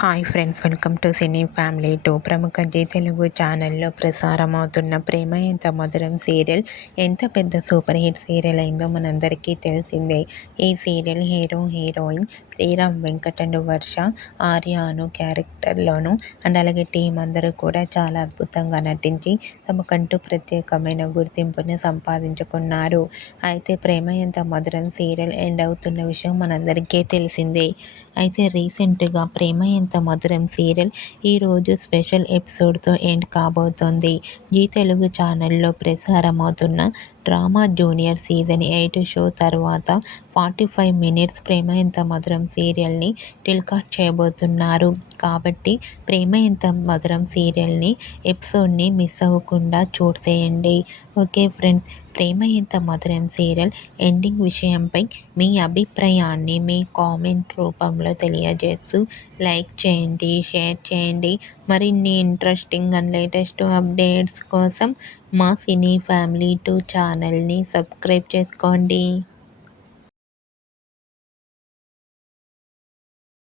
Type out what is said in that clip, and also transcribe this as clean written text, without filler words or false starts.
Hi friends, welcome to cine family two. ప్రముఖ G Telugu ఛానల్లో ప్రసారమవుతున్న ప్రేమ ఎంత మధురం సీరియల్ ఎంత పెద్ద సూపర్ హిట్ సీరియల్ అయిందో మనందరికీ తెలిసిందే. ఈ serial hero heroine Sriram Venkat and Varsha, Arya Anu క్యారెక్టర్లోను అండ్ అలాగే టీం అందరూ కూడా చాలా అద్భుతంగా నటించి తమకంటూ ప్రత్యేకమైన గుర్తింపుని సంపాదించుకున్నారు. అయితే ప్రేమ ఎంత మధురం సీరియల్ ఎండ్ అవుతున్న విషయం మనందరికీ తెలిసిందే. అయితే రీసెంట్గా ప్రేమ ఎంత మధురం సీరియల్ ఈరోజు స్పెషల్ ఎపిసోడ్తో ఎండ్ కాబోతోంది. జీ తెలుగు ఛానల్లో ప్రసారమవుతున్న డ్రామా జూనియర్ సీజన్ 8 షో తర్వాత 45 మినిట్స్ ప్రేమ ఎంత మధురం సీరియల్ని టెలికాస్ట్ చేయబోతున్నారు. కాబట్టి ప్రేమ ఎంత మధురం సీరియల్ని ఎపిసోడ్ని మిస్ అవ్వకుండా చూసేయండి. ఓకే ఫ్రెండ్స్, ప్రేమ ఎంత మధురం సీరియల్ ఎండింగ్ విషయంపై మీ అభిప్రాయాన్ని మీ కామెంట్ రూపంలో తెలియజేస్తూ లైక్ చేయండి, షేర్ చేయండి. మరిన్ని ఇంట్రెస్టింగ్ అండ్ లేటెస్ట్ అప్డేట్స్ కోసం మా సినీ ఫ్యామిలీ 2 ఛానల్ని సబ్స్క్రైబ్ చేసుకోండి.